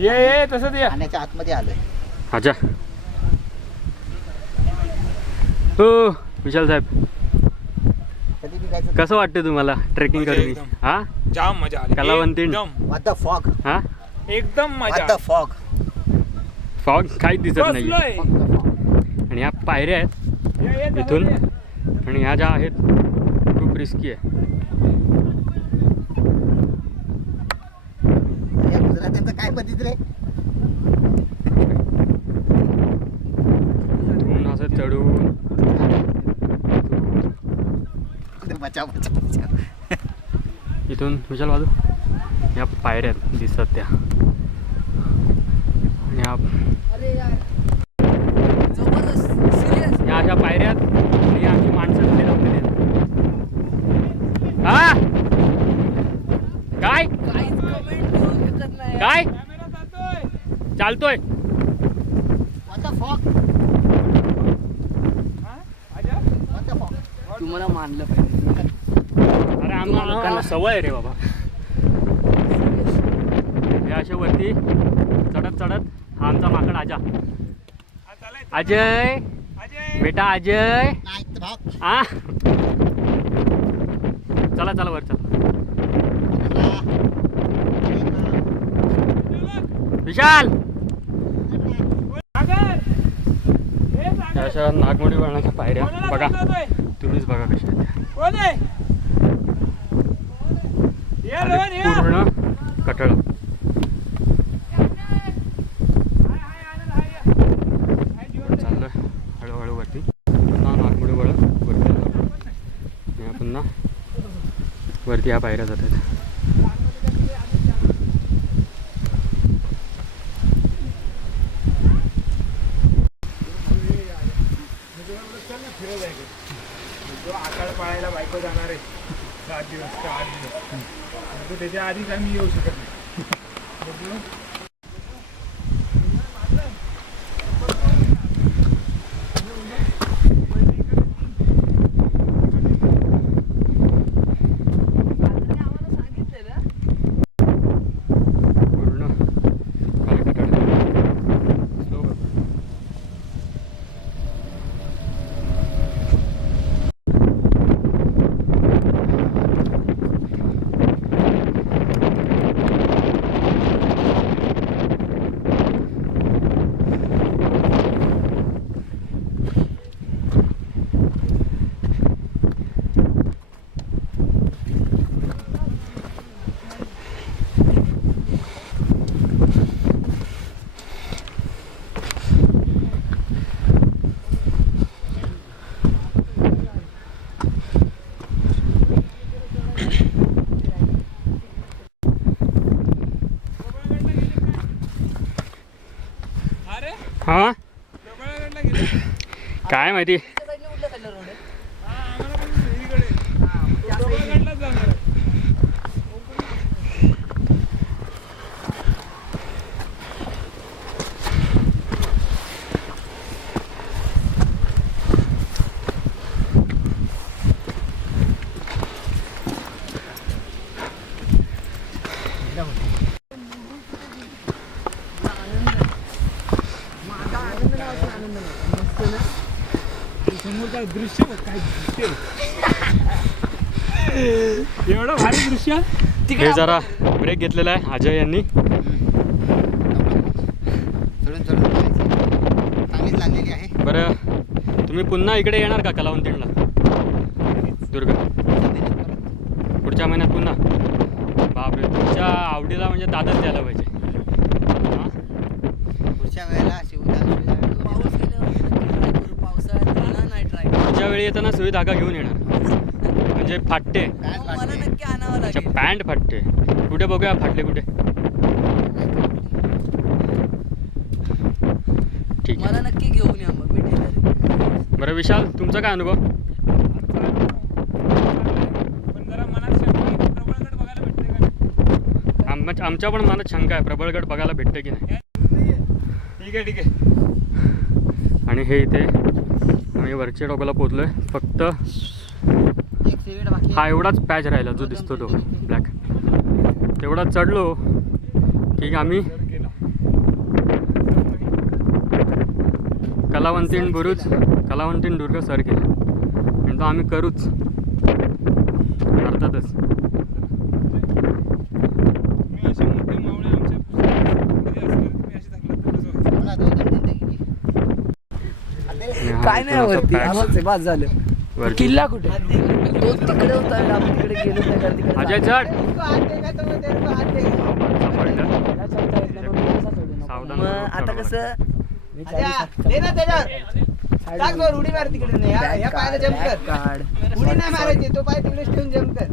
ये तसंच ये. पाण्याच्या आतमध्ये आलोय. अच्छा. हो विशाल साहेब, कधी निघायचं? कसं वाटतं तुम्हाला ट्रेकिंग मजा करून? एकदम. हा जाम मजा आली. कलावंतीण. एकदम What the fog? हा एकदम What मजा. the fog? फॉग काहीच दिसत नाही. बसलोय. आणि ह्या पायऱ्या आहेत ये, तसंच इथून, ये. आणि ह्या ज्या आहेत खूप रिस्की आहे. या गुजरात्यांचं काय पद्धत रे? इथून असं चढून बचाव बचाव बचाव. इथून विशाल बाजू ह्या पायऱ्या आहेत दिसतात त्या, आणि ह्या अशा पायऱ्या आहेत आणि आमची माणसं खाली लावलेली आहेत. हा काय काय कॅमेरा चालतोय. चालतोय? What the fog? हा? आजा? What the fog? तुम्हाला मानलं पाहिजे. अरे आम्हाला सवय आहे रे बाबा. हे अशा वरती चढत चढत हा आमचा माकड आजा. हा, चालाय. अजय अजय. बेटा अजय. नाही तर भाग. आ चला चला वर चला. विशाल सागर. हे या सागर. अशा नागमोडी वळणाच्या पायऱ्या कोणाला बघा, सांगतोय? तुम्हीच बघा कशा आहेत त्या. कोण आहे? ये आणि रोहन, ये. पूर्ण कठळ. हाय, हाय, आनंद, हाय, ये. हाय, जीवन आहे. चाललं हळूहळू वरती. पुन्हा नागमोडी वळ वरती जातो. आणि पुन्हा वरती ह्या पायऱ्या जातात. जो आकाळ पाळायला बायको जाणार आहे 7 दिवस का 8 दिवस, तो त्याच्या आधीच आम्ही येऊ शकत नाही. पूर्ण खाली कठळ. स्लो कर. अरे हा प्रबळगडला गेले. काय माहिती. हा, आम्हाला पण वेगळीकडे. तो प्रबळगडलाच जाणार आहे. समोरचं दृश्य बघ, काय दृश्य आहे. एवढं भारी दृश्य. हे जरा ब्रेक घेतलेला आहे अजय यांनी. चढून चढून जायचं. चांगलीच लागलेली आहे. बरं तुम्ही पुन्हा इकडे येणार का कलावंतीणला? दुर्ग पुढच्या महिन्यात पुन्हा? बापरे, तुमच्या आवडीला म्हणजे दादाच द्यायला पाहिजे. हां पुढच्या वेळेला पाऊस गेल्यावर ट्राय करू. पावसाळ्यात मला नाही ट्राय करू. पुढच्या वेळी येताना सुई धागा घेऊन येणार, म्हणजे फाटते. मला नक्की आणावं अच्छा लागेल. पॅन्ट फाटते. कुठे बघूया फाटले कुठे. ठीक आहे. मला नक्की घेऊन या मग, मी टेलर आहे. बरं विशाल, तुमचा काय अनुभव? पण जरा मनात शंका आहे, प्रबळगड बघायला भेटते का नाही? आमच्या पण मनात शंका आहे, प्रबळगड बघायला भेटते की नाही. ठीक आहे ठीक आहे. आणि हे इथे आम्ही वरच्या टोकाला पोहोचलोय. फक्त एक सिगरेट बाकी हा एवढाच पॅच राहिला जो दिसतो तो ब्लॅक. तेवढा चढलो की आम्ही कलावंतीण बुरुज कलावंतीण दुर्ग सर केला आणि तो आम्ही करूच अर्थातच. मी असे मोठे मावळे आमच्या मध्ये असले, तुम्ही असे धरलात तर कसं व्हायचं? हो ना, 2-3 मिनिटं गेली. आणि हा काय नाही इथून आता वरती पॅच असंच आहे, बस झालं. वरती. किल्ला कुठे तो तिकडे होता आपण तिकडे गेलो नाही का तिकडे अजय चढ. सावधान मग पूर्वक आता चढावं कसं दे ना त्याच्यावर टाक वर उडी मार तिकडे नाही या पायाला जम्प कर काढ उडी नाही मारायची तो पाय तिकडे ठेवून जम्प कर